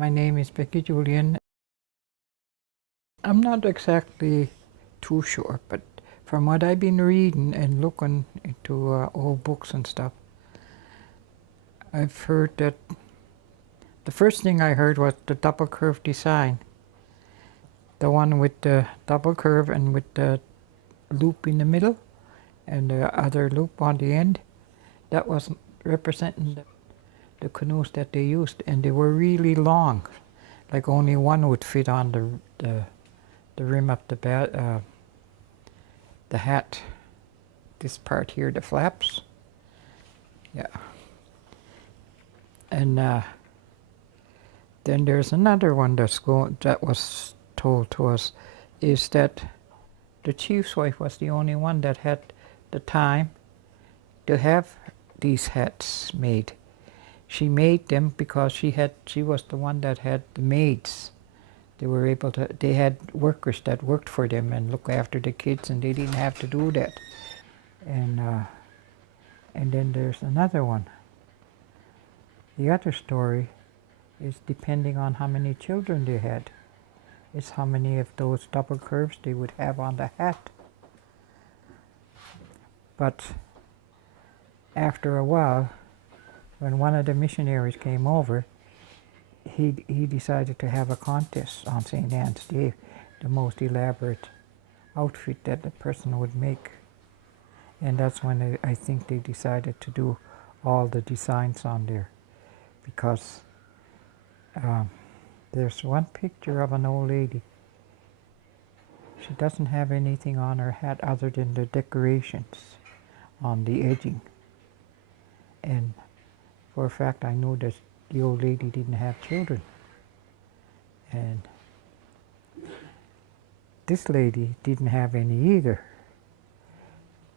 My name is Becky Julian. I'm not exactly too sure, but from what I've been reading and looking into old books and stuff, I've heard that the first thing I heard was the double curve design. The one with the double curve and with the loop in the middle and the other loop on the end. That was representing the canoes that they used, and they were really long. Like only one would fit on the rim of the hat. This part here, the flaps. Yeah. And then there's another one that was told to us, is that the chief's wife was the only one that had the time to have these hats made. She made them because she was the one that had the maids. They had workers that worked for them and looked after the kids, and they didn't have to do that. And then there's another one. The other story is depending on how many children they had, is how many of those double curves they would have on the hat. But after a while, when one of the missionaries came over, he decided to have a contest on St. Anne's Day, the most elaborate outfit that the person would make. And that's when I think they decided to do all the designs on there, because there's one picture of an old lady. She doesn't have anything on her hat other than the decorations on the edging. And for a fact, I know that the old lady didn't have children. And this lady didn't have any either,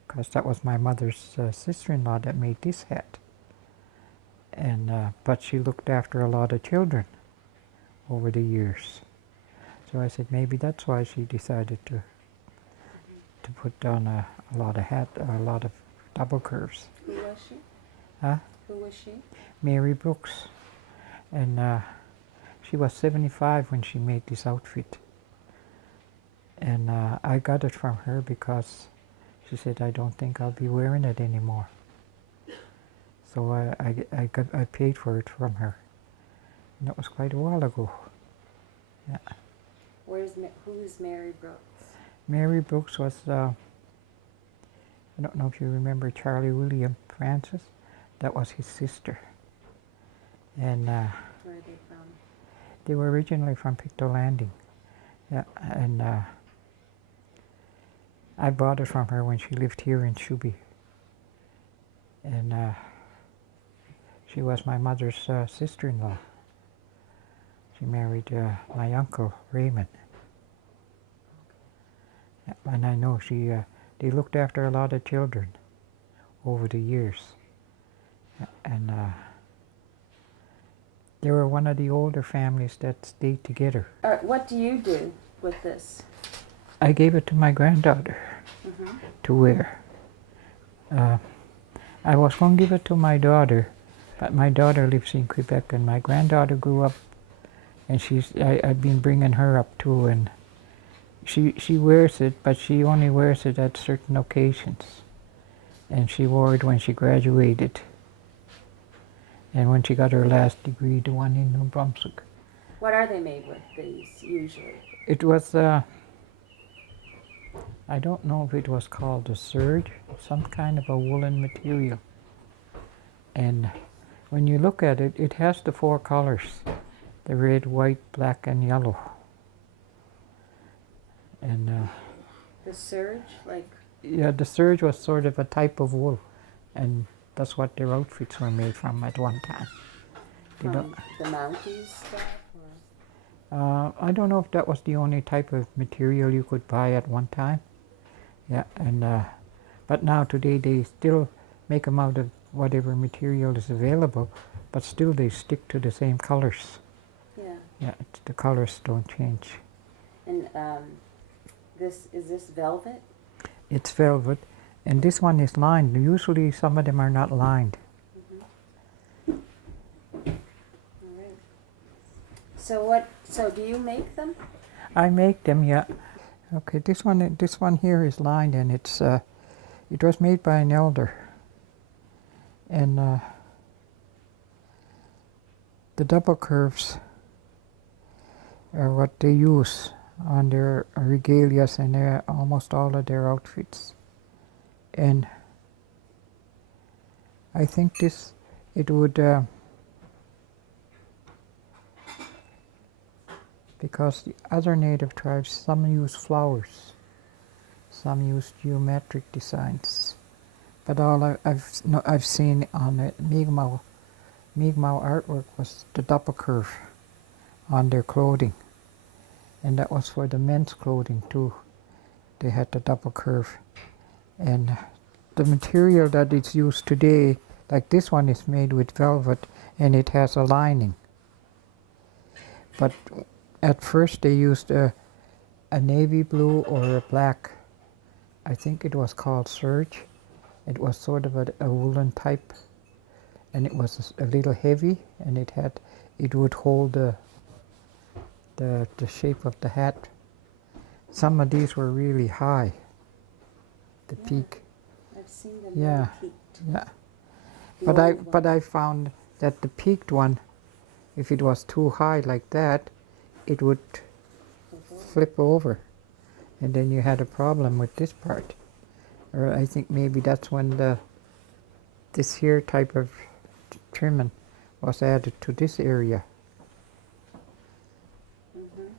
because that was my mother's sister-in-law that made this hat. And but she looked after a lot of children over the years. So I said maybe that's why she decided to put down a lot of double curves. Who was she? Huh? Who was she? Mary Brooks. And she was 75 when she made this outfit. And I got it from her because she said, I don't think I'll be wearing it anymore. So I paid for it from her. And that was quite a while ago. Yeah. Who is Mary Brooks? Mary Brooks was, I don't know if you remember Charlie William Francis. That was his sister. And where are they from? They were originally from Pictou Landing. Yeah, and I bought it from her when she lived here in Shuby. And she was my mother's sister-in-law. She married my uncle Raymond. Yeah, and I know they looked after a lot of children over the years. Yeah, and they were one of the older families that stayed together. What do you do with this? I gave it to my granddaughter to wear. I was going to give it to my daughter, but my daughter lives in Quebec, and my granddaughter grew up, and I've been bringing her up too, and she wears it, but she only wears it at certain occasions. And she wore it when she graduated, and when she got her last degree, the one in New Brunswick. What are they made with, these, usually? It was, I don't know if it was called a serge, some kind of a woolen material. And when you look at it, it has the 4 colors, the red, white, black, and yellow. And The serge, like? yeah, the serge was sort of a type of wool, and that's what their outfits were made from at one time. From the Mounties stuff? I don't know if that was the only type of material you could buy at one time. Yeah, and but now today they still make them out of whatever material is available, but still they stick to the same colors. Yeah. Yeah, the colors don't change. And is this velvet? It's velvet, and this one is lined. Usually some of them are not lined. All right. So do you make them? I make them, yeah. Okay, this one here is lined, and it was made by an elder, and the double curves are what they use on their regalias and almost all of their outfits. And I think it would, because the other native tribes, some use flowers, some use geometric designs, but all I've seen on the Mi'kmaq artwork was the double curve on their clothing, and that was for the men's clothing too. They had the double curve, and the material that is used today, like this one, is made with velvet and it has a lining. But at first they used a navy blue or a black, I think it was called serge. It was sort of a woolen type, and it was a little heavy, and it would hold the shape of the hat. Some of these were really high, the peak. I've seen them Yeah, really peaked. yeah. The But old I one. found that the peaked one, if it was too high like that, it would flip over, and then you had a problem with this part. Or I think maybe that's when this here type of trimming was added to this area. Mhm.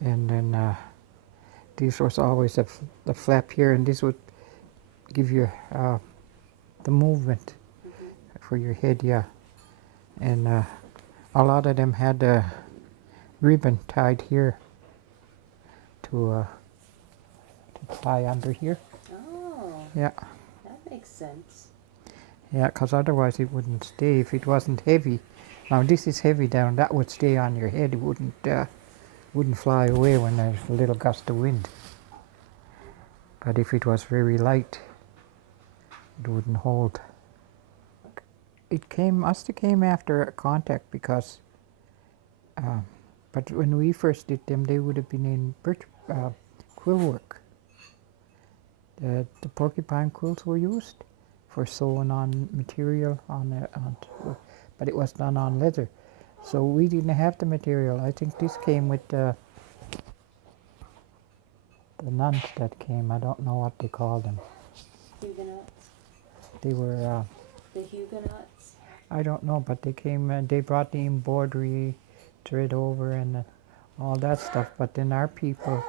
And then this was always the flap here, and this would give you the movement for your head, yeah. And a lot of them had a ribbon tied here to tie under here. Oh, Yeah, that makes sense. yeah, because otherwise it wouldn't stay if it wasn't heavy. Now this is heavy down, that would stay on your head. It wouldn't fly away when there's a little gust of wind. But if it was very light, it wouldn't hold. It must have came after contact, because but when we first did them, they would have been in quill work. The porcupine quills were used for sewing on material but it was done on leather. So we didn't have the material. I think this came with the nuns that came. I don't know what they called them. Huguenots. They were, The Huguenots. I don't know, but they came and they brought the embroidery thread over and all that stuff. But then our people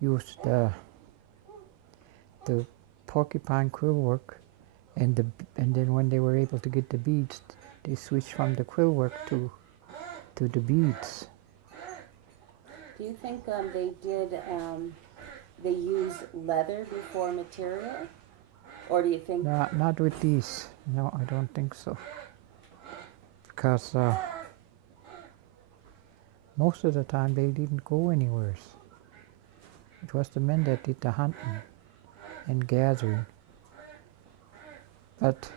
used the porcupine quill work, and then when they were able to get the beads, they switched from the quill work to the beads. Do you think they use leather before material? Or do you think... Not with these. No, I don't think so. Because most of the time they didn't go anywhere. It was the men that did the hunting and gathering. But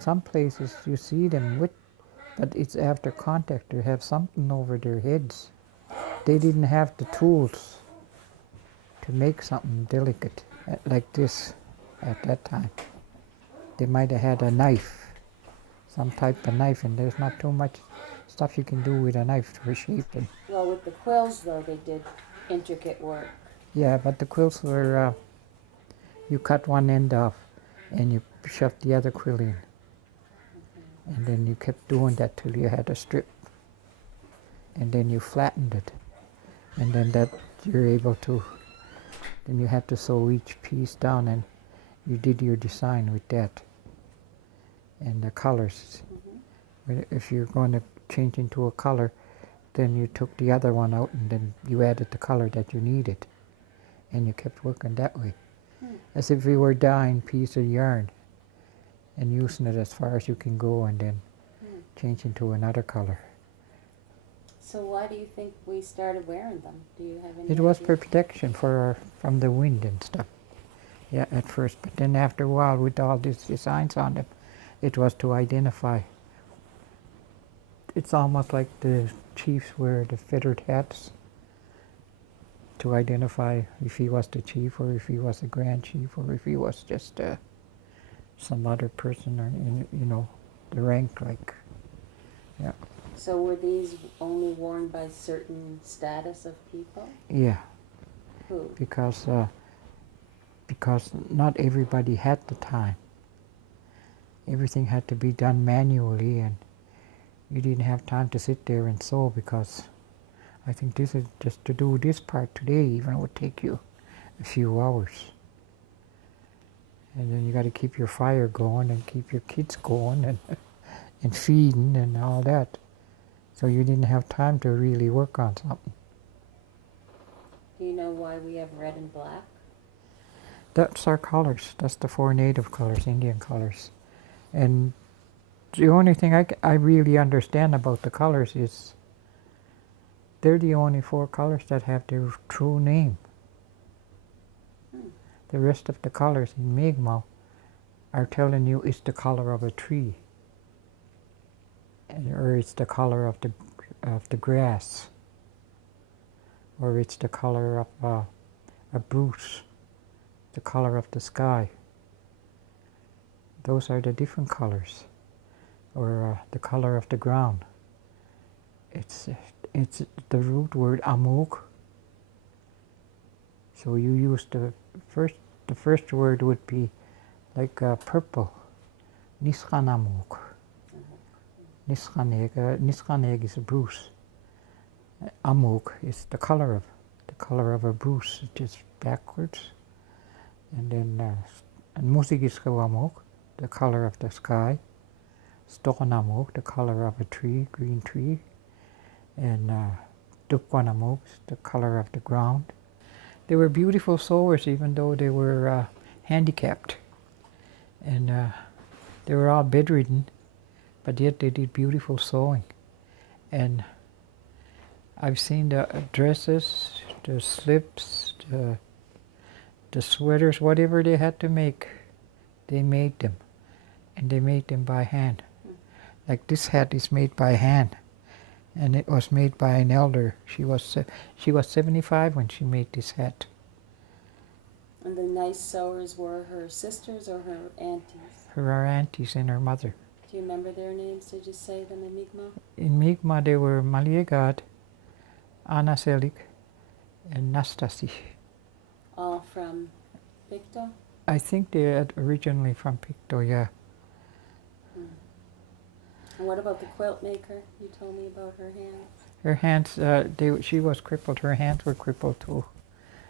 some places you see them but it's after contact. They have something over their heads. They didn't have the tools to make something delicate like this at that time. They might have had a knife, some type of knife, and there's not too much stuff you can do with a knife for shaping. Well, with the quills, though, they did intricate work. Yeah, but the quills were, you cut one end off and you shoved the other quill in. And then you kept doing that till you had a strip. And then you flattened it. And then you're able to, then you had to sew each piece down, and you did your design with that. And the colors. If you're going to change into a color, then you took the other one out and then you added the color that you needed. And you kept working that way. As if you were dyeing a piece of yarn and using it as far as you can go, and then change into another color. So why do you think we started wearing them? Do you have any It was idea? for protection from the wind and stuff. Yeah, at first. But then after a while, with all these designs on them, it was to identify it's almost like the chiefs wear the feathered hats to identify if he was the chief or if he was the grand chief or if he was just some other person or the rank, like, yeah. So were these only worn by certain status of people? Yeah, Who? because not everybody had the time. Everything had to be done manually, and you didn't have time to sit there and sew, because I think this is just to do this part today, even it would take you a few hours. And then you got to keep your fire going and keep your kids going and feeding and all that. So you didn't have time to really work on something. Do you know why we have red and black? That's our colors. That's the 4 native colors, Indian colors. And the only thing I really understand about the colors is they're the only 4 colors that have their true name. The rest of the colors in Mi'kmaq are telling you it's the color of a tree, or it's the color of the grass, or it's the color of a spruce, the color of the sky. Those are the different colors, or the color of the ground. It's the root word amuk. So you use the first word would be like purple, niskanamuk. Niskaneg is a spruce. Amuk is the color of a spruce, just backwards. And then Ma'kikewi'skwaq, the color of the sky. Stokanamuk, the color of a tree, green tree. And Dukwanamuk, the color of the ground. They were beautiful sewers, even though they were handicapped. And they were all bedridden, but yet they did beautiful sewing. And I've seen the dresses, the slips, the sweaters, whatever they had to make, they made them. And they made them by hand. Like this hat is made by hand. And it was made by an elder. She was 75 when she made this hat. And the nice sewers were her sisters or her aunties? Her aunties and her mother. Do you remember their names? Did you say them in Mi'kmaq? In Mi'kmaq they were Maliagad, Anaselik, and Nastasi. All from Pictou? I think they are originally from Pictou, yeah. And what about the quilt maker? You told me about her hands. Her hands, she was crippled. Her hands were crippled too,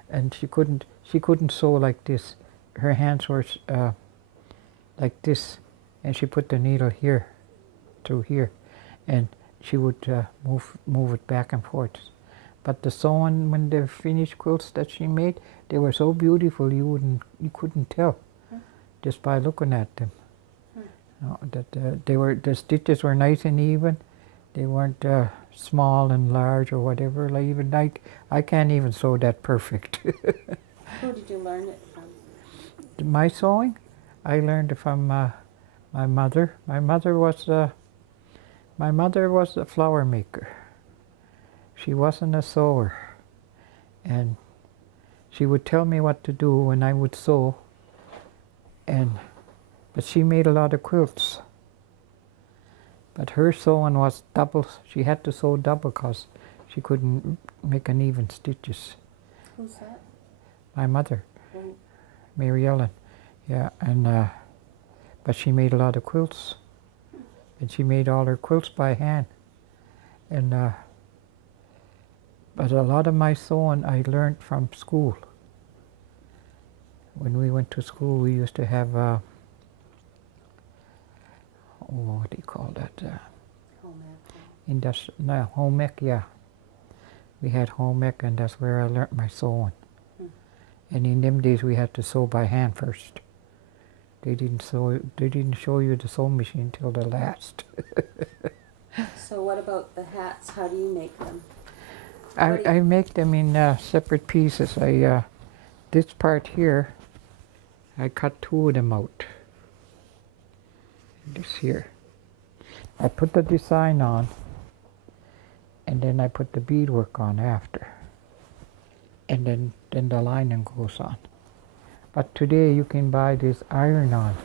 and she couldn't sew like this. Her hands were like this, and she put the needle here, through here, and she would move it back and forth. But the sewing, when the finished quilts that she made, they were so beautiful you couldn't tell just by looking at them. That the stitches were nice and even. They weren't small and large or whatever. Like even I can't even sew that perfect. Who did you learn it from? My sewing, I learned it from my mother. My mother was a flower maker. She wasn't a sewer, and she would tell me what to do when I would sew. But she made a lot of quilts. But her sewing was double. She had to sew double because she couldn't make uneven stitches. Who's that? My mother, Oh. Mary Ellen. Yeah, and but she made a lot of quilts, and she made all her quilts by hand. And but a lot of my sewing I learned from school. When we went to school, we used to have what do you call that? Home ec, yeah. We had home ec, and that's where I learned my sewing. And in them days, we had to sew by hand first. They didn't show you the sewing machine till the last. So what about the hats? How do you make them? I make them in separate pieces. This part here, I cut 2 of them out. This here. I put the design on, and then I put the beadwork on after, and then the lining goes on. But today you can buy this iron-on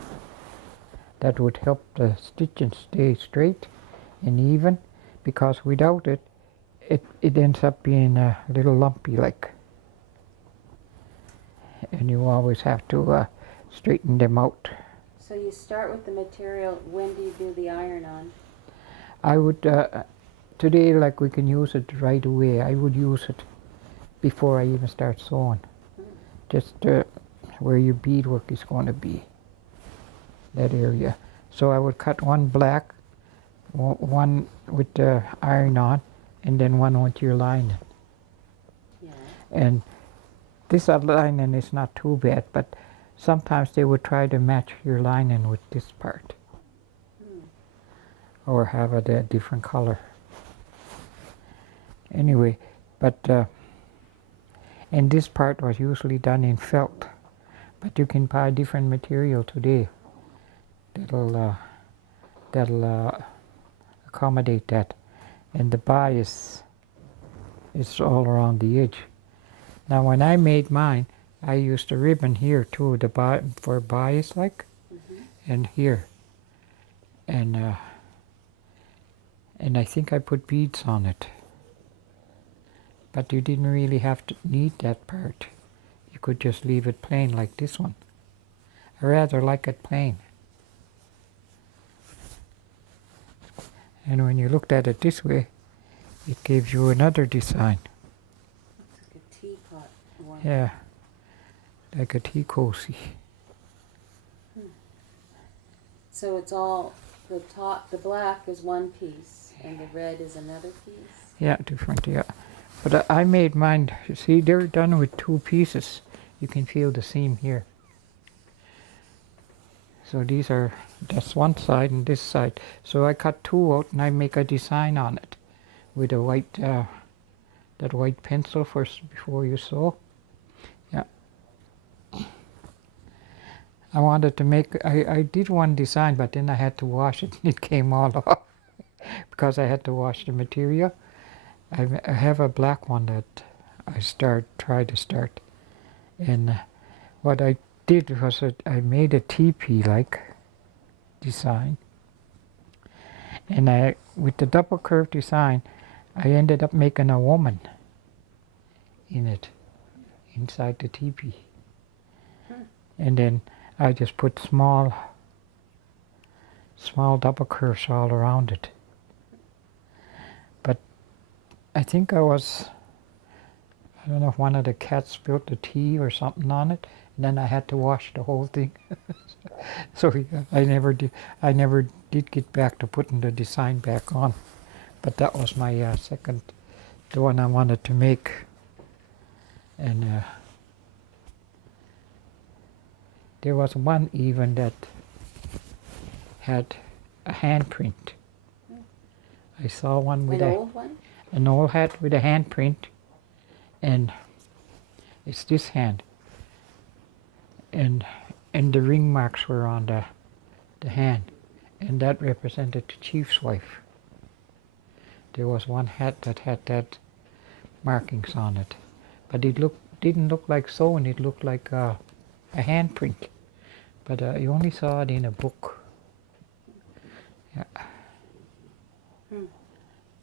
that would help the stitching stay straight and even, because without it, it ends up being a little lumpy like, and you always have to straighten them out. So you start with the material. When do you do the iron-on? I would, today, like, we can use it right away. I would use it before I even start sewing. Just where your beadwork is going to be, that area. So I would cut one black, one with the iron-on, and then one with your lining. Yeah. And this lining is not too bad, but sometimes they would try to match your lining with this part, or have it a different color. Anyway, but and this part was usually done in felt, but you can buy different material today that'll accommodate that, and the bias is all around the edge. Now when I made mine, I used a ribbon here too, for bias like, and here, and I think I put beads on it. But you didn't really have to need that part. You could just leave it plain like this one. I rather like it plain. And when you looked at it this way, it gives you another design. Looks like a teapot one. Yeah, like a tea cozy. So it's all, the top, the black is one piece, and the red is another piece? Yeah, different, yeah. But I made mine, you see, they're done with two pieces. You can feel the seam here. So these are, that's one side and this side. So I cut two out and I make a design on it with a white, that white pencil first before you sew. Yeah. I wanted to make, I did one design, but then I had to wash it and it came all off because I had to wash the material. I have a black one that I tried to start, and what I did was that I made a teepee-like design, and with the double curve design, I ended up making a woman in it, inside the teepee, and then I just put small double curves all around it. I think I don't know if one of the cats spilled the tea or something on it, and then I had to wash the whole thing. So I never did get back to putting the design back on. But that was my second, the one I wanted to make. And there was one even that had a handprint. I saw one with an old one? An old hat with a handprint, and it's this hand, and the ring marks were on the hand, and that represented the chief's wife. There was one hat that had that markings on it, but it didn't look like sewing. It looked like a handprint, but you only saw it in a book. Yeah.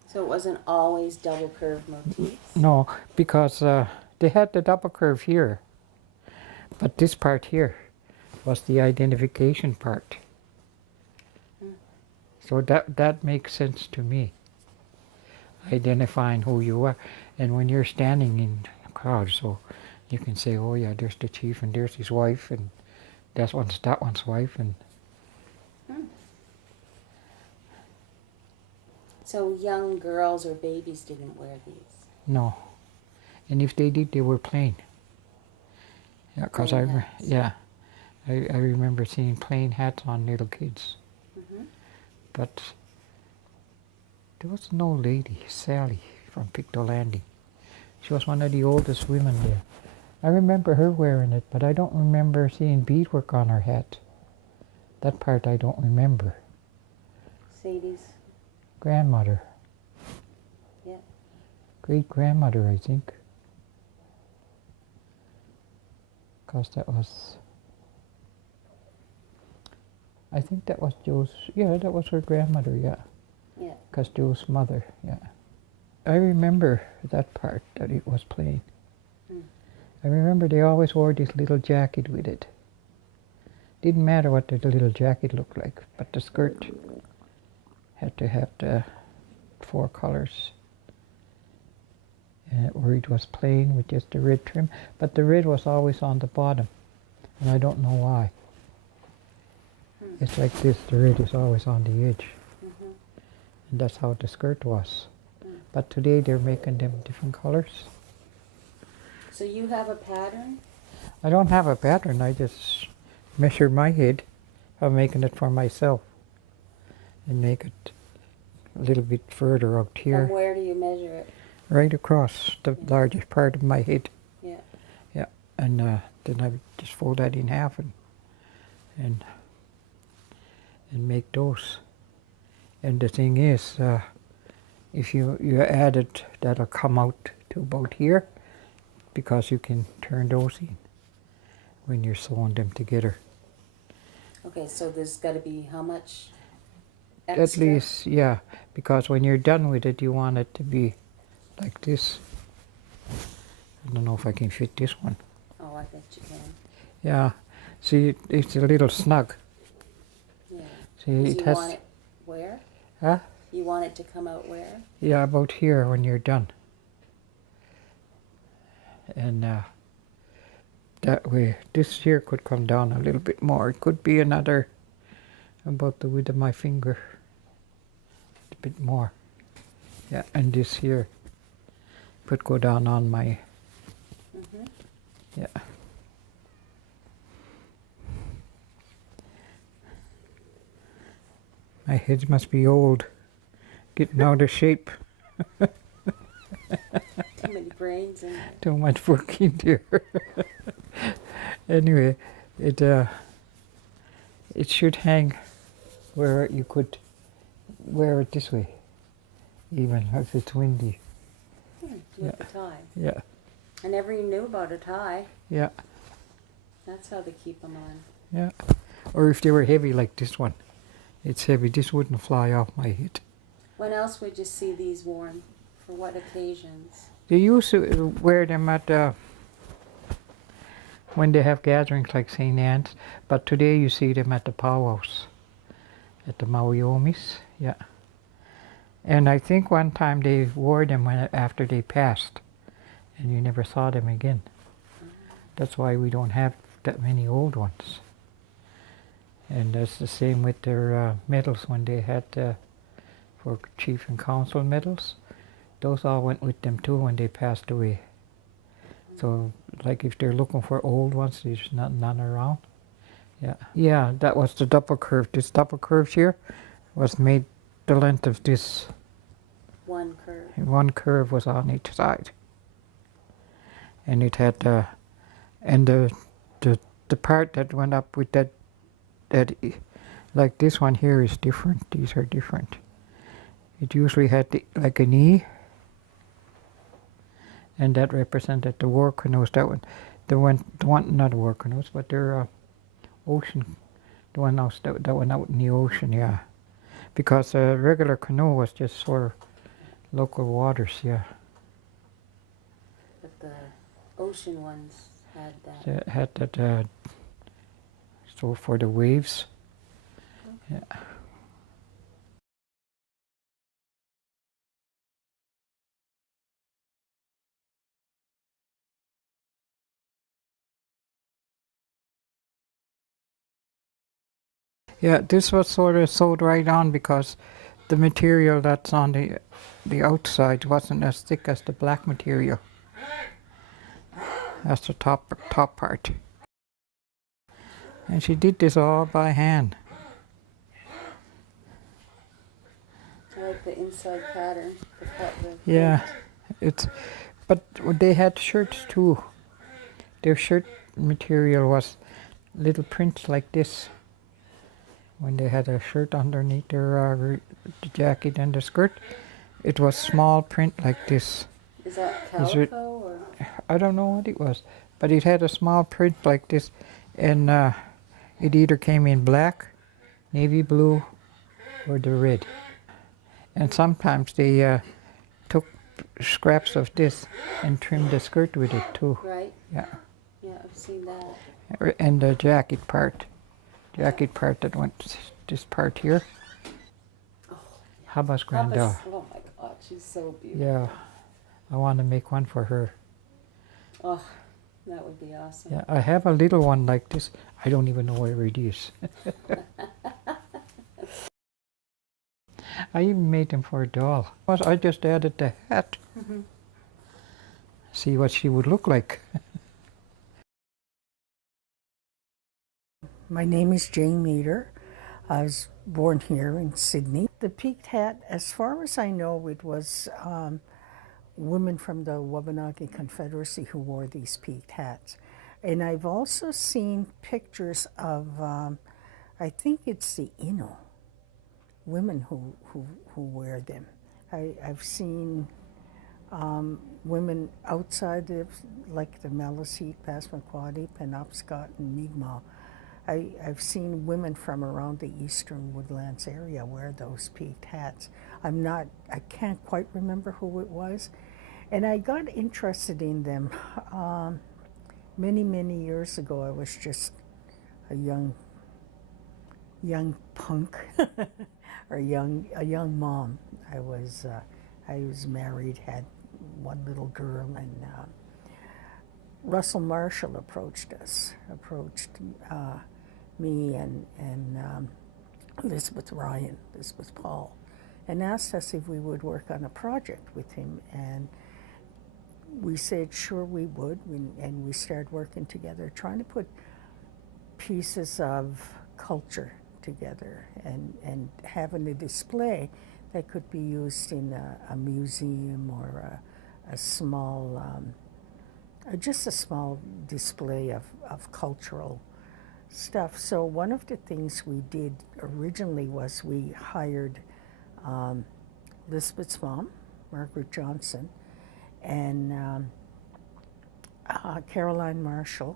So it wasn't always double curve motifs? No, because they had the double curve here, but this part here was the identification part. So that makes sense to me, identifying who you are. And when you're standing in a crowd, so you can say, oh yeah, there's the chief and there's his wife, and that one's wife, and So young girls or babies didn't wear these? no. And if they did, they were plain. Yeah, because I remember seeing plain hats on little kids. But there was an old lady, Sally, from Pictou Landing. She was one of the oldest women there. I remember her wearing it, but I don't remember seeing beadwork on her hat. That part I don't remember. Sadie's? Grandmother. Yeah. great-grandmother, I think. Because I think that was Joe's, yeah, that was her grandmother, yeah. Yeah. Because Joe's mother, yeah. I remember that part that it was playing. I remember they always wore this little jacket with it. Didn't matter what the little jacket looked like, but the skirt had to have the 4 colors. Where it was plain with just the red trim, but the red was always on the bottom, and I don't know why. It's like this, the red is always on the edge. And that's how the skirt was. But today they're making them different colors. So you have a pattern? I don't have a pattern, I just measure my head. I'm making it for myself. And make it a little bit further out here. And where do you measure it? Right across the largest part of my head. Yeah. Yeah, and then I just fold that in half and make those. And the thing is, if you add it, that'll come out to about here, because you can turn those in when you're sewing them together. Okay, so there's got to be how much extra? At least, yeah, because when you're done with it, you want it to be like this. I don't know if I can fit this one. Oh, I bet you can. Yeah, see, it's a little snug. Yeah. See, So it you has. want it where? Huh? You want it to come out where? Yeah, about here when you're done. And that way, this here could come down a little bit more. It could be another, about the width of my finger. A bit more. Yeah, and this here could go down on my, yeah. My head must be old, getting out of shape. Too many brains in there. Too much work in there. Anyway, it should hang where you could wear it this way, even if it's windy. With a tie. Yeah, I never even knew about a tie. yeah, That's how they keep them on. yeah. Or if they were heavy like this one. It's heavy. This wouldn't fly off my head. When else would you see these worn? For what occasions? They used to wear them at when they have gatherings like St. Anne's, but today you see them at the powwows, at the Mawiomis, yeah. And I think one time they wore them after they passed, and you never saw them again. That's why we don't have that many old ones. And that's the same with their medals when they had for chief and council medals. Those all went with them too when they passed away. So, like if they're looking for old ones, there's none around. Yeah, yeah, that was the double curve. This double curve here was made the length of this. One curve. And one curve was on each side, and it had and the part that went up with that like this one here is different. These are different. It usually had like an E, and that represented the war canoes. That one, the one not war canoes, but they're ocean. The one else that went out in the ocean, yeah. Because a regular canoe was just for local waters, yeah. But the ocean ones had that. They had that. So for the waves, yeah. Yeah, this was sort of sewed right on because the material that's on the outside wasn't as thick as the black material. That's the top part. And she did this all by hand. I like the inside pattern. Yeah, but they had shirts too. Their shirt material was little prints like this. When they had a shirt underneath their the jacket and the skirt, it was small print like this. Is that Is it- calico or? I don't know what it was, but it had a small print like this, and it either came in black, navy blue, or the red. And sometimes they took scraps of this and trimmed the skirt with it too. Right. Yeah, Yeah, I've seen that. and the jacket part that went this part here. Oh, Habba's Papa's, granddaughter. oh my God, she's so beautiful. Yeah, I want to make one for her. Oh, that would be awesome. Yeah, I have a little one like this. I don't even know where it is. I even made them for a doll. I just added the hat. Mm-hmm. See what she would look like. My name is Jane Meader. I was born here in Sydney. The peaked hat, as far as I know, it was women from the Wabanaki Confederacy who wore these peaked hats. And I've also seen pictures of, I think it's the Innu, women who wear them. I've seen women outside of, like the Maliseet, Passamaquoddy, Penobscot, and Mi'kmaq. I've seen women from around the eastern woodlands area wear those peaked hats. I can't quite remember who it was. And I got interested in them many, many years ago. I was just a young punk or a young mom. I was married, had one little girl, and Russell Marshall approached me and Elizabeth Paul, and asked us if we would work on a project with him. And we said sure we would, and we started working together, trying to put pieces of culture together and having a display that could be used in a museum or a small, just a small display of cultural stuff. So one of the things we did originally was we hired Lisbeth's mom, Margaret Johnson, and Caroline Marshall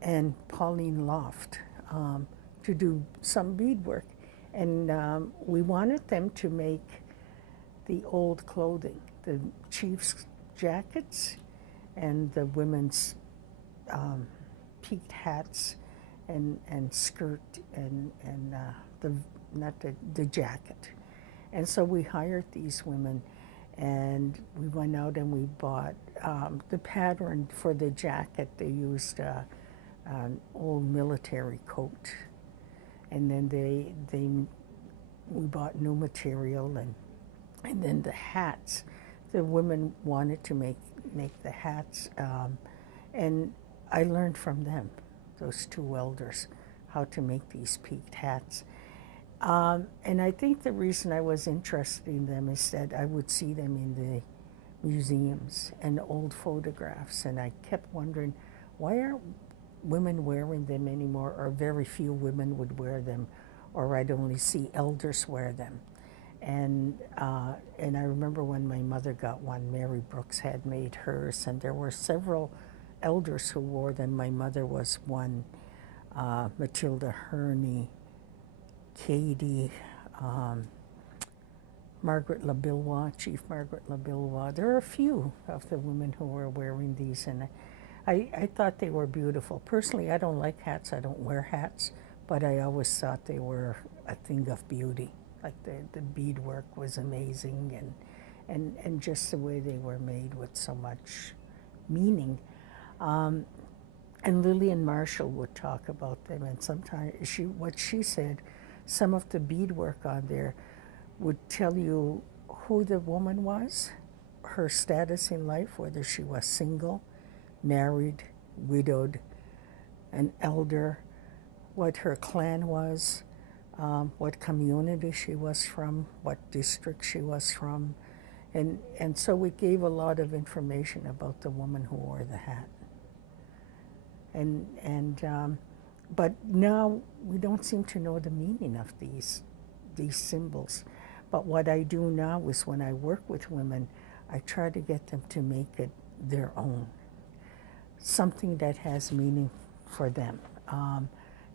and Pauline Loft to do some beadwork. And we wanted them to make the old clothing, the chief's jackets and the women's peaked hats and skirt and the jacket. And so we hired these women, and we went out and we bought the pattern for the jacket. They used an old military coat, and then we bought new material, and then the hats. The women wanted to make the hats, and I learned from them, those two elders, how to make these peaked hats. And I think the reason I was interested in them is that I would see them in the museums and old photographs, and I kept wondering, why aren't women wearing them anymore, or very few women would wear them, or I'd only see elders wear them. And I remember when my mother got one, Mary Brooks had made hers, and there were several elders who wore them. My mother was one, Matilda Herney, Katie, Margaret LaBillois, Chief Margaret LaBillois. There are a few of the women who were wearing these, and I thought they were beautiful. Personally, I don't like hats. I don't wear hats, but I always thought they were a thing of beauty. Like the beadwork was amazing, and just the way they were made with so much meaning. And Lillian Marshall would talk about them, and sometimes what she said, some of the beadwork on there would tell you who the woman was, her status in life, whether she was single, married, widowed, an elder, what her clan was, what community she was from, what district she was from. And so we gave a lot of information about the woman who wore the hat. But now we don't seem to know the meaning of these symbols. But what I do now is when I work with women, I try to get them to make it their own, something that has meaning for them.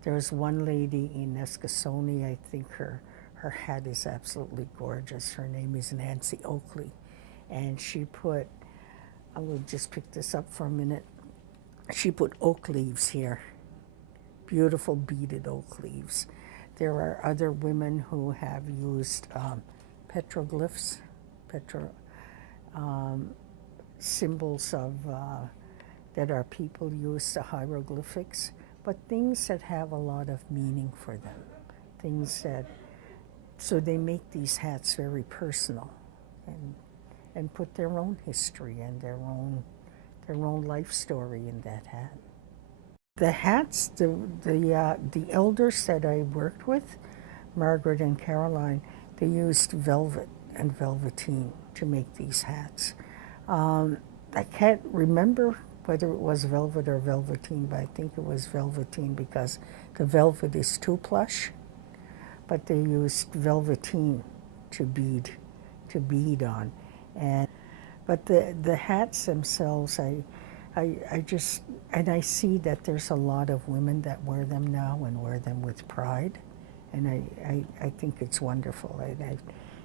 There's one lady in Eskasoni, I think her hat is absolutely gorgeous. Her name is Nancy Oakley. And she put, I will just pick this up for a minute. She put oak leaves here, beautiful beaded oak leaves. There are other women who have used petroglyphs, symbols of that our people use, the hieroglyphics, but things that have a lot of meaning for them. Things that, so they make these hats very personal and put their own history and their own life story in that hat. The hats, the elders that I worked with, Margaret and Caroline, they used velvet and velveteen to make these hats. I can't remember whether it was velvet or velveteen, but I think it was velveteen because the velvet is too plush, but they used velveteen to bead on. But the hats themselves, I just, and I see that there's a lot of women that wear them now and wear them with pride, and I think it's wonderful.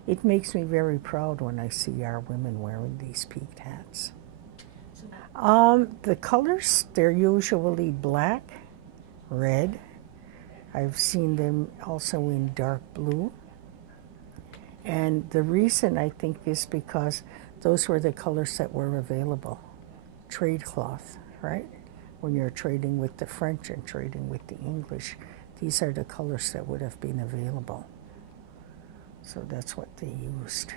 It makes me very proud when I see our women wearing these peaked hats. The colors, they're usually black, red. I've seen them also in dark blue. And the reason, I think, is because those were the colors that were available. Trade cloth, right? When you're trading with the French and trading with the English, these are the colors that would have been available. So that's what they used.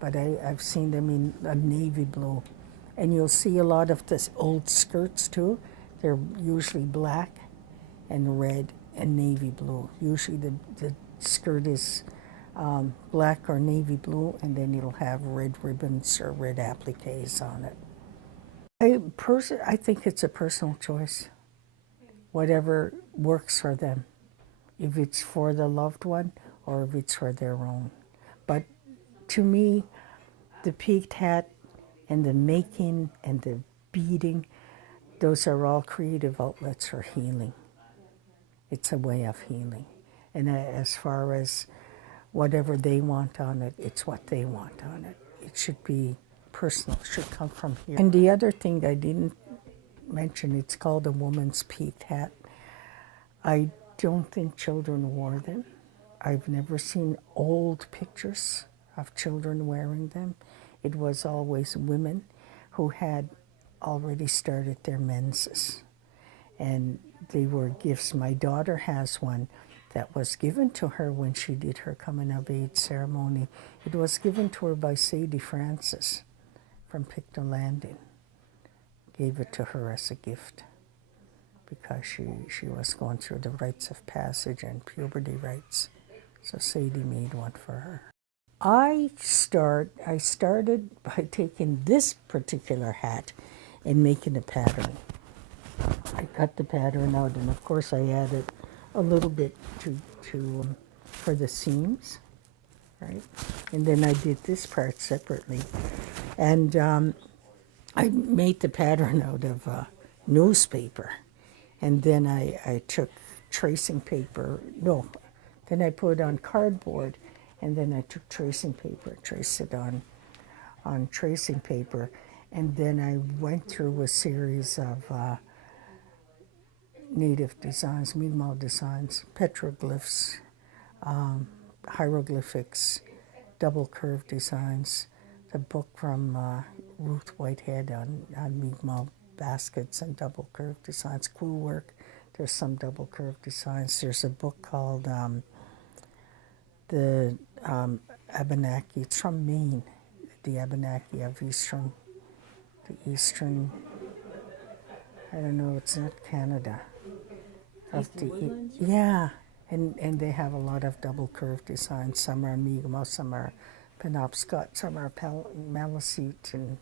But I've seen them in a navy blue. And you'll see a lot of the old skirts too. They're usually black and red and navy blue. Usually the skirt is black or navy blue, and then it'll have red ribbons or red appliques on it. I think it's a personal choice. Whatever works for them. If it's for the loved one or if it's for their own. But to me, the peaked hat and the making and the beading, those are all creative outlets for healing. It's a way of healing. And as far as whatever they want on it, it's what they want on it. It should be personal, it should come from here. And the other thing I didn't mention, it's called a woman's peaked hat. I don't think children wore them. I've never seen old pictures of children wearing them. It was always women who had already started their menses. And they were gifts. My daughter has one that was given to her when she did her coming of age ceremony. It was given to her by Sadie Francis from Pictou Landing. Gave it to her as a gift because she was going through the rites of passage and puberty rites. So Sadie made one for her. I started by taking this particular hat and making a pattern. I cut the pattern out, and of course I added a little bit for the seams, right? And then I did this part separately, and I made the pattern out of newspaper, and then I took tracing paper. No, then I put it on cardboard. And then I took tracing paper, traced it on tracing paper, and then I went through a series of native designs, Mi'kmaq designs, petroglyphs, hieroglyphics, double curve designs. The book from Ruth Whitehead on Mi'kmaq baskets and double curve designs, clue work. There's some double curve designs. There's a book called the Abenaki, it's from Maine, the Abenaki of the eastern, I don't know, it's not Canada. Eastern woodlands? Yeah, and they have a lot of double curve designs. Some are Mi'kmaq, some are Penobscot, some are Maliseet and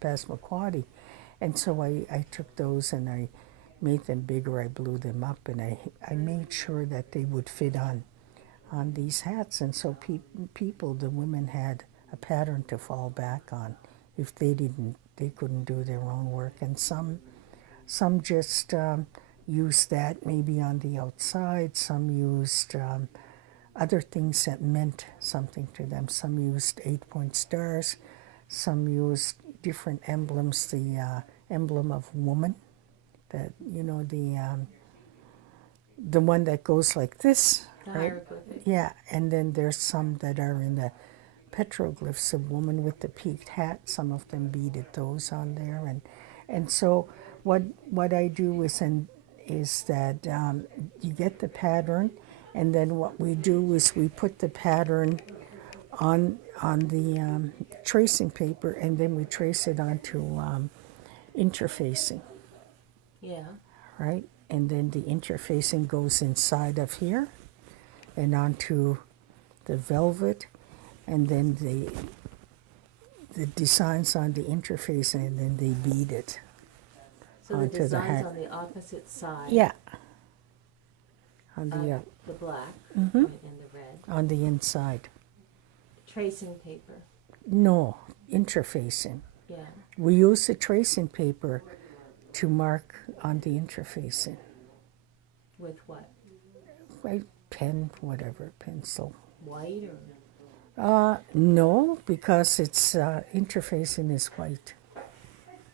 Passamaquoddy. And so I took those and I made them bigger, I blew them up, and I made sure that they would fit on these hats. And so people, the women had a pattern to fall back on if they couldn't do their own work. And some just used that maybe on the outside. Some used other things that meant something to them. Some used 8-point stars. Some used different emblems. The emblem of woman, that the one that goes like this, The right? hieroglyphic. Yeah, and then there's some that are in the petroglyphs, a woman with the peaked hat. Some of them beaded those on there, and so what I do is that you get the pattern, and then what we do is we put the pattern on the tracing paper, and then we trace it onto interfacing, Yeah. right? And then the interfacing goes inside of here and onto the velvet, and then the designs on the interfacing, and then they bead it. So the Onto the design's hat. on the opposite side Yeah. On of the the black and the red. on the inside. Tracing paper. No, interfacing. Yeah. We use the tracing paper to mark on the interfacing. With what? Right, pen, whatever, pencil. White or? No, because it's interfacing is white.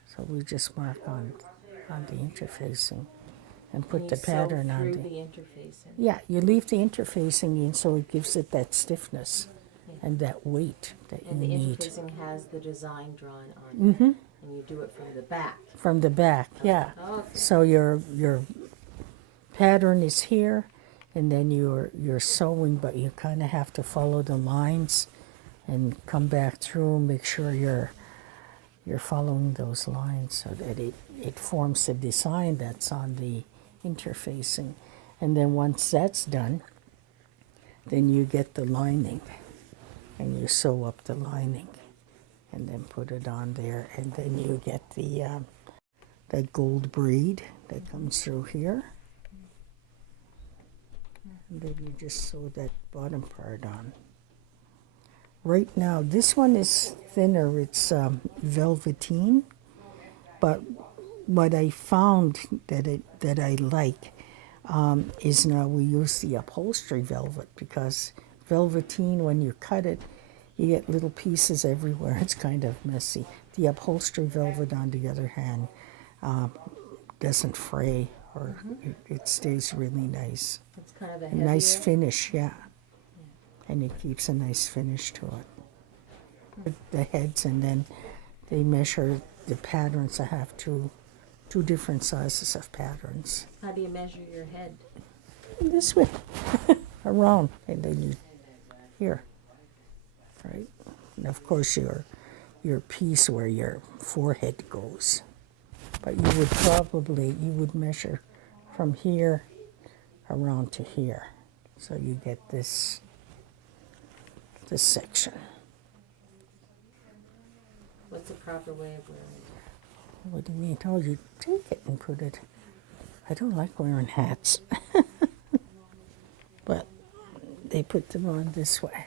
So we just mark on the interfacing and put And the you sew pattern on through the. the interfacing. Yeah, you leave the interfacing in so it gives it that stiffness and that weight that you And the need. interfacing has the design drawn on it. And you do it from the back. From the back, yeah. Okay. So your pattern is here, and then you're sewing, but you kind of have to follow the lines and come back through and make sure you're following those lines so that it forms a design that's on the interfacing. And then once that's done, then you get the lining and you sew up the lining and then put it on there, and then you get the that gold braid that comes through here. And then you just sew that bottom part on. Right now, this one is thinner, it's velveteen, but what I found that I like is now we use the upholstery velvet, because velveteen, when you cut it, you get little pieces everywhere. It's kind of messy. The upholstery velvet, on the other hand, doesn't fray, or it stays really nice. It's kind of a A heavier. nice finish, yeah. And it keeps a nice finish to it. The heads, and then they measure the patterns. I have two different sizes of patterns. How do you measure your head? This way, around, and then you here, right? And of course your piece where your forehead goes. But you would measure from here around to here, so you get this section. What's the proper way of wearing it? What do you mean? Oh, you take it and put it. I don't like wearing hats, but they put them on this way.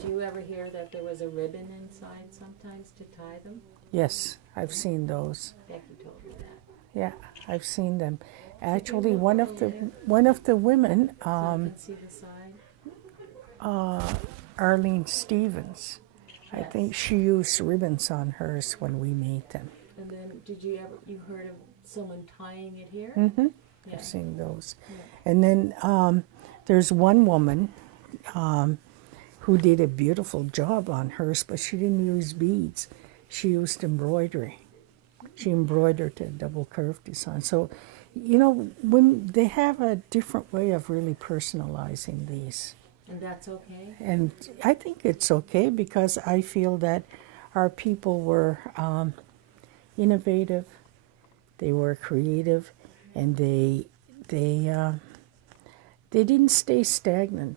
Did you ever hear that there was a ribbon inside sometimes to tie them? Yes, I've seen those. Becky told me that. Yeah, I've seen them. Actually, one of the women, So you can see the side? Arlene Stevens, I think she used ribbons on hers when we made them. And then you heard of someone tying it here? Mm-hmm. Yeah. I've seen those. And then there's one woman who did a beautiful job on hers, but she didn't use beads. She used embroidery. She embroidered a double curve design. So, when they have a different way of really personalizing these. And that's okay? And I think it's okay, because I feel that our people were innovative, they were creative, and they didn't stay stagnant,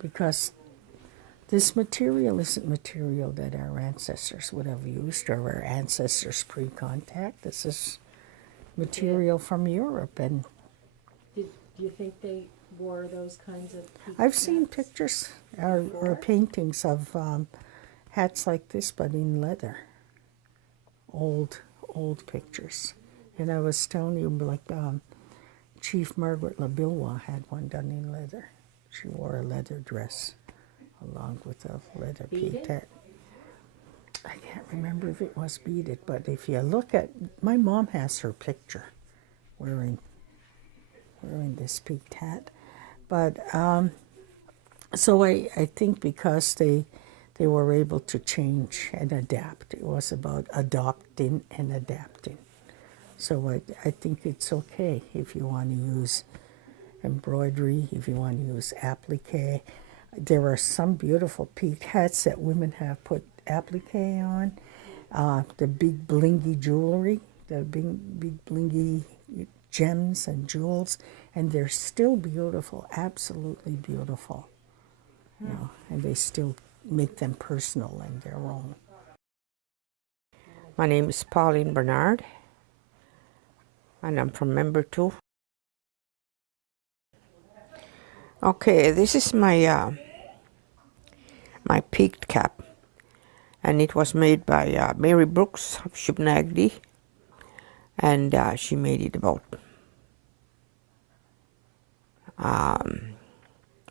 because this material isn't material that our ancestors would have used, or our ancestors pre-contact. This is material from Europe, and Do you think they wore those kinds of peaked I've seen hats? pictures or paintings of hats like this, but in leather. Old pictures. And I was telling you, like Chief Margaret LaBillois had one done in leather. She wore a leather dress along with a leather Beaded? peaked hat. I can't remember if it was beaded, but if you look at, my mom has her picture wearing this peaked hat. But so I think because they were able to change and adapt. It was about adopting and adapting. So I think it's okay if you want to use embroidery, if you want to use applique. There are some beautiful peaked hats that women have put applique on. The big blingy jewelry, the big blingy gems and jewels, and they're still beautiful, absolutely beautiful. You know, and they still make them personal and their own. My name is Pauline Bernard, and I'm from Member 2. Okay, this is my my peaked cap, and it was made by Mary Brooks of Shubnagdi, and she made it about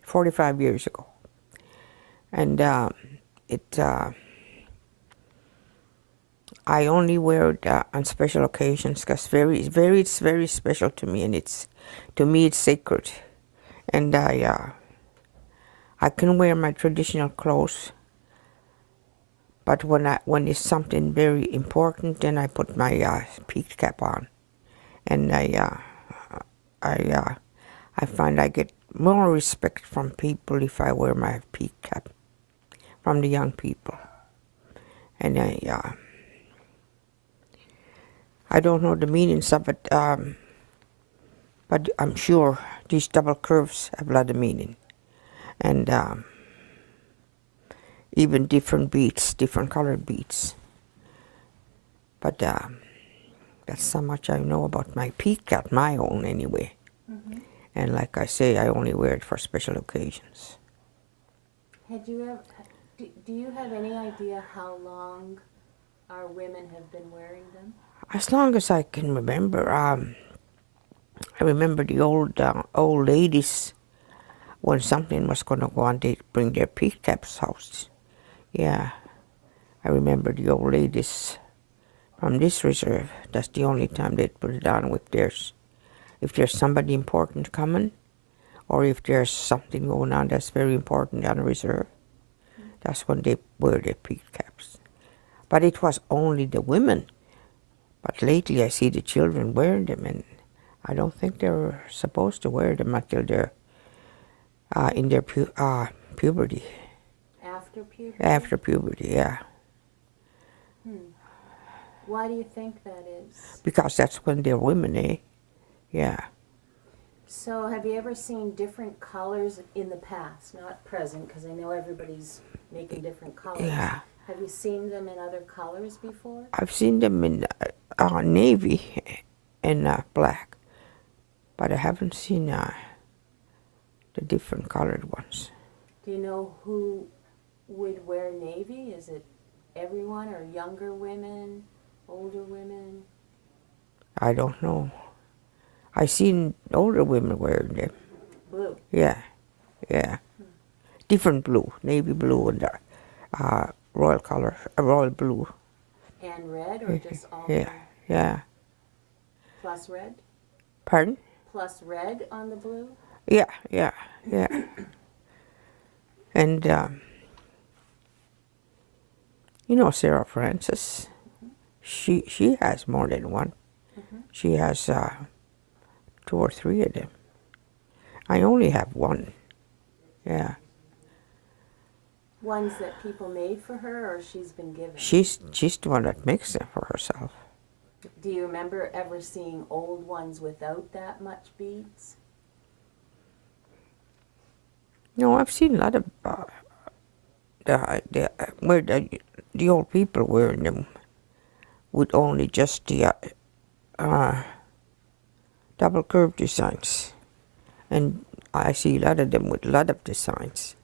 45 years ago. And I only wear it on special occasions because it's very special to me, and to me it's sacred. And I can wear my traditional clothes, but when it's something very important, then I put my peaked cap on, and I find I get more respect from people if I wear my peaked cap, from the young people. And I don't know the meanings of it, but I'm sure these double curves have a lot of meaning. And even different beads, different colored beads. But that's so much I know about my peaked cap, my own anyway. Mm-hmm. And like I say, I only wear it for special occasions. Had you ever, do you have any idea how long our women have been wearing them? As long as I can remember, I remember the old ladies, when something was going to go on, they'd bring their peaked caps out. Yeah, I remember the old ladies from this reserve. That's the only time they'd put it on if there's somebody important coming, or if there's something going on that's very important on the reserve. That's when they wear their peaked caps. But it was only the women. But lately I see the children wearing them, and I don't think they're supposed to wear them until they're in their puberty. After puberty? After puberty, yeah. Why do you think that is? Because that's when they're women, eh? Yeah. So have you ever seen different colors in the past, not present, because I know everybody's making different colors. Yeah. Have you seen them in other colors before? I've seen them in navy and black, but I haven't seen the different colored ones. Do you know who would wear navy? Is it everyone, or younger women, older women? I don't know. I seen older women wearing them. Blue. Yeah, yeah. Different blue, navy blue and royal color, royal blue. And red, or just all Yeah, blue? yeah. Plus red? Pardon? Plus red on the blue? Yeah, yeah, yeah. And you know Sarah Francis. She has more than one. She has 2 or 3 of them. I only have one. Yeah. Ones that people made for her, or she's been given? She's the one that makes them for herself. Do you remember ever seeing old ones without that much beads? No, I've seen a lot of where the old people wearing them with only just the double curve designs, and I see a lot of them with a lot of designs,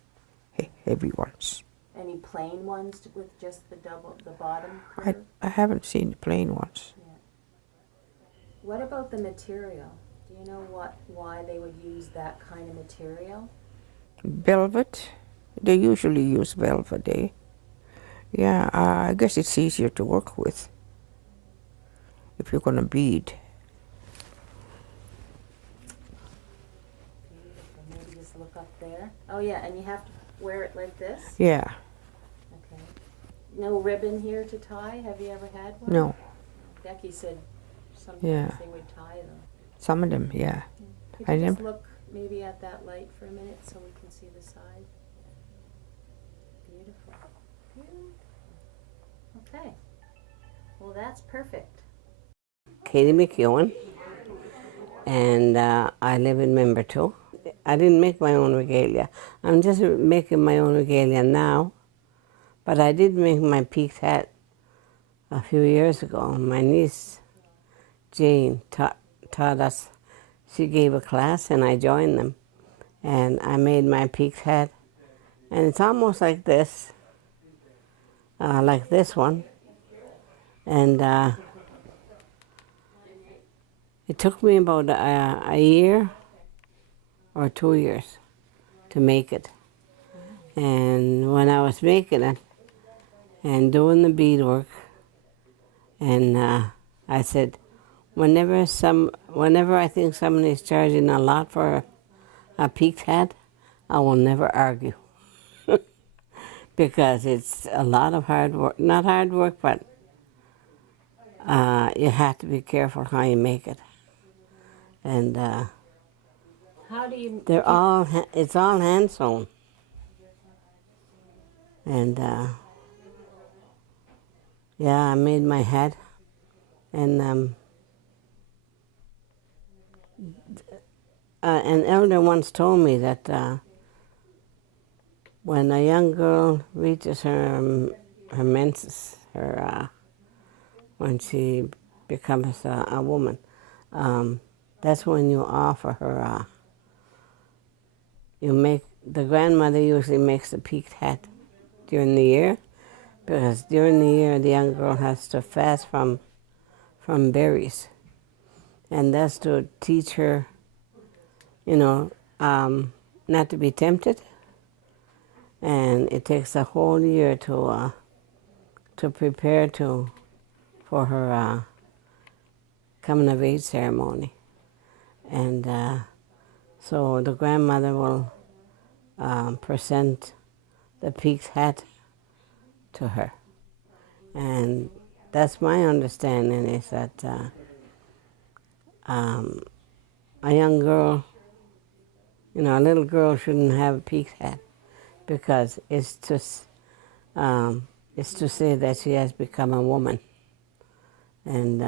heavy ones. Any plain ones with just the bottom I, curve? I haven't seen the plain ones. Yeah. What about the material? Do you know why they would use that kind of material? Velvet, they usually use velvet, eh? Yeah, I guess it's easier to work with if you're gonna bead. Beautiful. Maybe just look up there. Oh yeah, and you have to wear it like this? Yeah, Okay. No ribbon here to tie? Have you ever had one? no, Becky said sometimes Yeah. they would tie them. some of them, yeah. Could I you just never- look maybe at that light for a minute so we can see the side? Beautiful. Beautiful. Okay. Well, that's perfect. Katie McEwen, and I live in Member 2. I didn't make my own regalia. I'm just making my own regalia now, but I did make my peaked hat a few years ago. My niece, Jane, taught us. She gave a class and I joined them, and I made my peaked hat, and it's almost like this one, and it took me about a year or 2 years to make it. And when I was making it and doing the beadwork, and I said, whenever I think somebody's charging a lot for a peaked hat, I will never argue. Because it's a lot of hard work, not hard work, but you have to be careful how you make it. And How do you... it's all hand sewn. And yeah, I made my hat, and an elder once told me that when a young girl reaches her menses, when she becomes a woman, that's when you offer her. The grandmother usually makes the peaked hat during the year, because during the year the young girl has to fast from berries, and that's to teach her, not to be tempted. And it takes a whole year to prepare for her coming of age ceremony, and so the grandmother will present the peaked hat to her, and that's my understanding, is that a young girl, a little girl shouldn't have a peaked hat, because it's to say that she has become a woman. And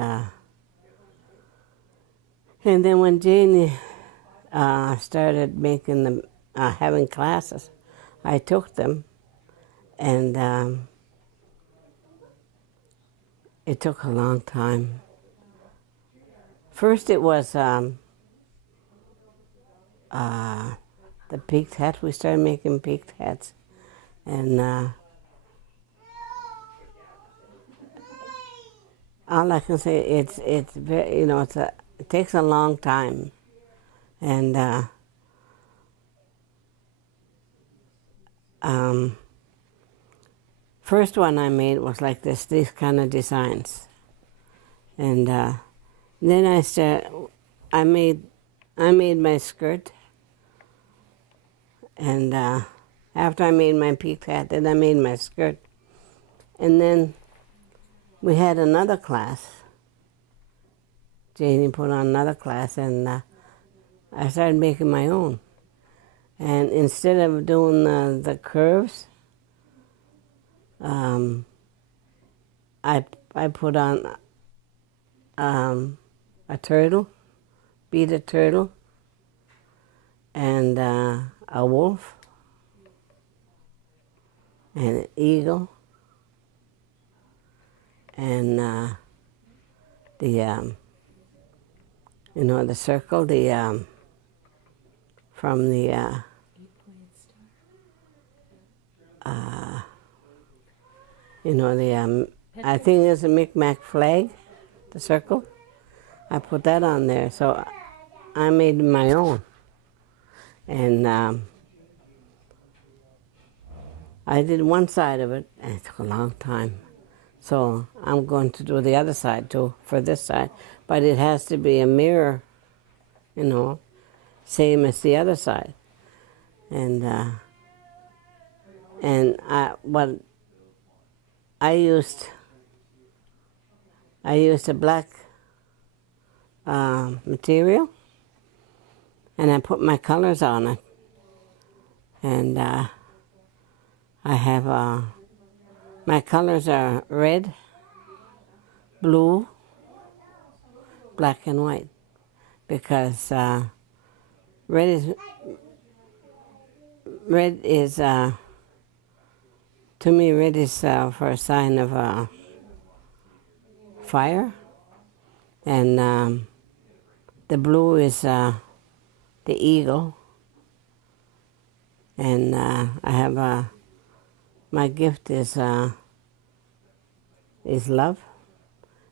then when Janie started making having classes, I took them, and it took a long time. First it was the peaked hat. We started making peaked hats, and all I can say, it's very, it takes a long time, and first one I made was like these kind of designs, and then I made my skirt, and after I made my peaked hat, then I made my skirt, and then we had another class. Janie put on another class, and I started making my own. And instead of doing the curves, I put on a turtle, beaded turtle, and a wolf, and an eagle, and the circle, the from the 8-pointed star. you know, the I think it's a Micmac flag, the circle. I put that on there, so I made my own, and I did one side of it, and it took a long time. So I'm going to do the other side too for this side, but it has to be a mirror, you know, same as the other side, and what I used a black material, and I put my colors on it, and I have my colors are red, blue, black, and white, because red is to me, red is for a sign of fire, and the blue is the eagle, and I have my gift is love,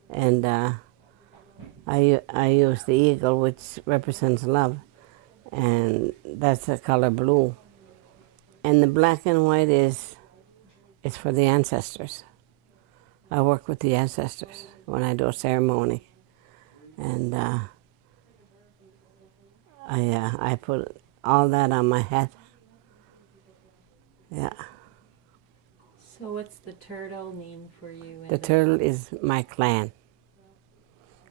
and I use the eagle, which represents love, and that's the color blue, and the black and white is for the ancestors. I work with the ancestors when I do a ceremony, and I put all that on my head. Yeah. So what's the turtle mean for you? The turtle is my clan,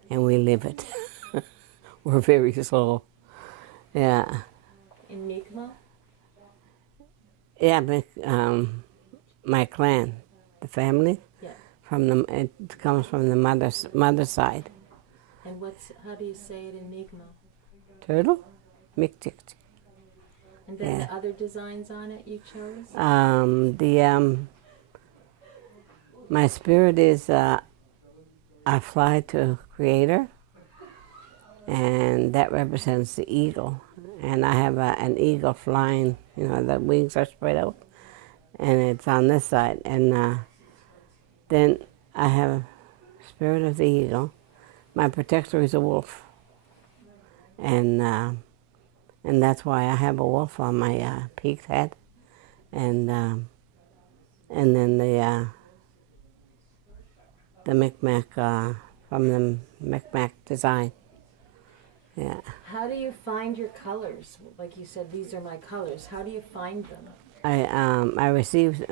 and we live it. We're very slow. Yeah. In Mi'kmaq? Yeah, but, my clan, the family, Yeah. it comes from the mother's side. And how do you say it in Mi'kmaq? Turtle, Miktik. And then Yeah. the other designs on it you chose? My spirit is I fly to Creator, and that represents the eagle. And I have an eagle flying, you know, the wings are spread out, and it's on this side. And then I have spirit of the eagle. My protector is a wolf, and that's why I have a wolf on my peaked head, and then the Micmac from the Micmac design. Yeah. How do you find your colors? Like you said, these are my colors. How do you find them? I received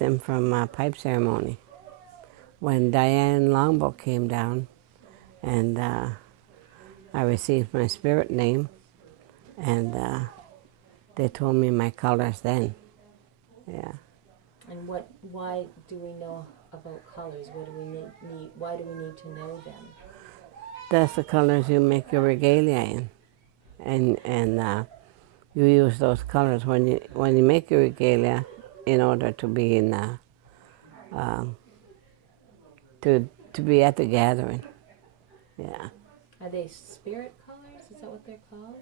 them from a pipe ceremony when Diane Longbow came down, and I received my spirit name, and they told me my colors then. Yeah. And why do we know about colors? What do we need? Why do we need to know them? That's the colors you make your regalia in, and you use those colors when you make your regalia in order to be in to be at the gathering. Yeah. Are they spirit colors? Is that what they're called?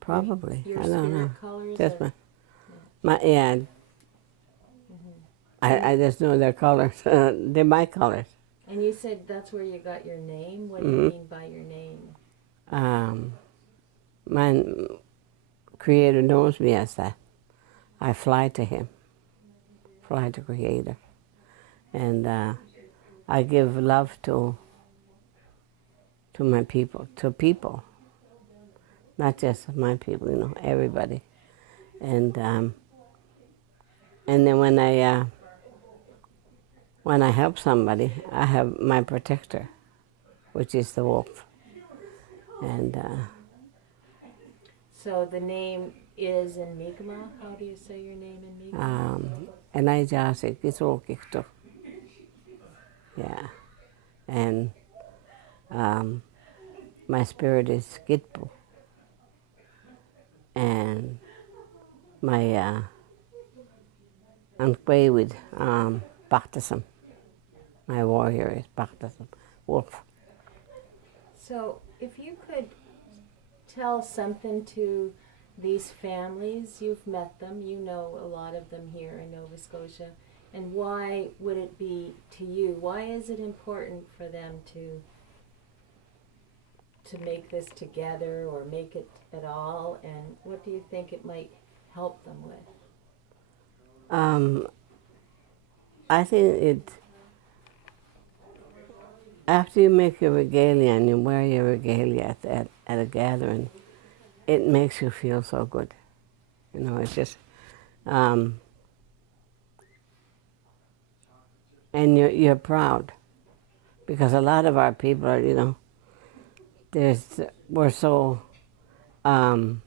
Probably. Your I don't know. spirit colors? Just are- my yeah. I just know their colors. They're my colors. And you said that's where you got your name? What do you mean by your name? My Creator knows me as that. I fly to Him, fly to Creator, and I give love to my people, not just my people, you know, everybody, and then when I help somebody, I have my protector, which is the wolf, and. So the name is in Mi'kmaq? How do you say your name in Mi'kmaq? McEwen. Yeah, and my spirit is Gitbu, and my Untitled my warrior is Baptism, wolf. So if you could tell something to these families? You've met them, you know a lot of them here in Nova Scotia. And why would it be to you? Why is it important for them to make this together or make it at all? And what do you think it might help them with? I think after you make your regalia and you wear your regalia at a gathering, it makes you feel so good. You know, it's just, and you're proud, because a lot of our people are, you know, we're so, you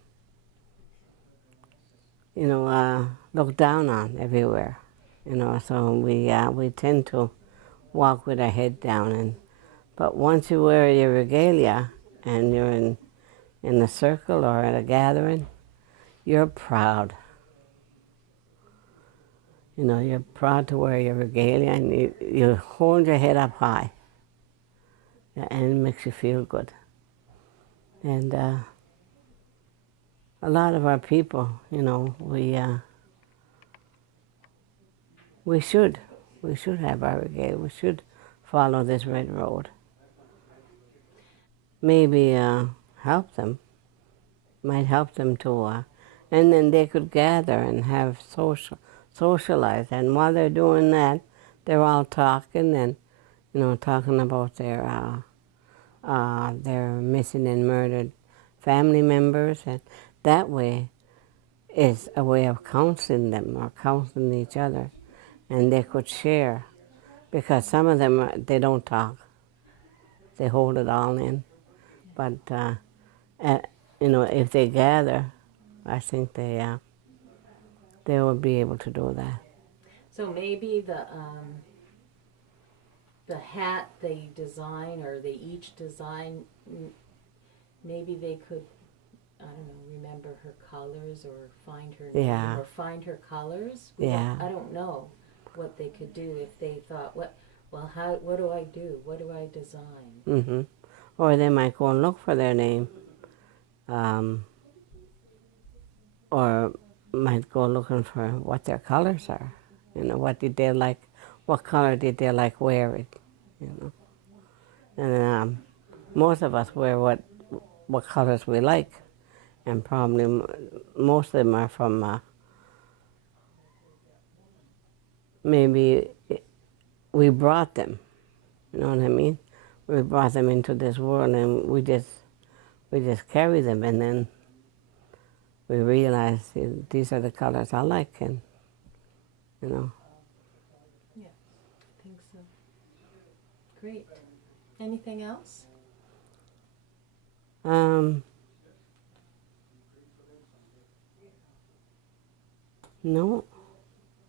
know, looked down on everywhere, you know, so we tend to walk with our head down. But once you wear your regalia and you're in a circle or at a gathering, you're proud. You know, you're proud to wear your regalia, and you hold your head up high, and it makes you feel good. And a lot of our people, you know, we should have our regalia. We should follow this red road. Maybe help them, might help them to, and then they could gather and have socialize. And while they're doing that, they're all talking and, you know, talking about their missing and murdered family members, and that way is a way of counseling them or counseling each other, and they could share, because some of them they don't talk, they hold it all in. But you know, if they gather, I think they will be able to do that. So maybe the hat they design, or they each design, maybe they could, I don't know, remember her colors or find her name, Yeah. or find her colors. Yeah. I don't know what they could do if they thought, what do I do? What do I design? Mm-hmm. Or they might go and look for their name, or might go looking for what their colors are. You know, what did they like? What color did they like wearing? You know, and most of us wear what colors we like, and probably most of them are from maybe we brought them. You know what I mean? We brought them into this world, and we just carry them, and then we realize these are the colors I like, and you know. Yeah, I think so. Great. Anything else? No,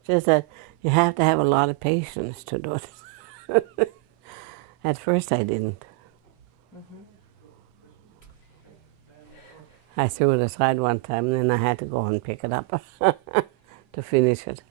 just that you have to have a lot of patience to do it. At first I didn't. Mm-hmm. I threw it aside one time, and then I had to go and pick it up to finish it.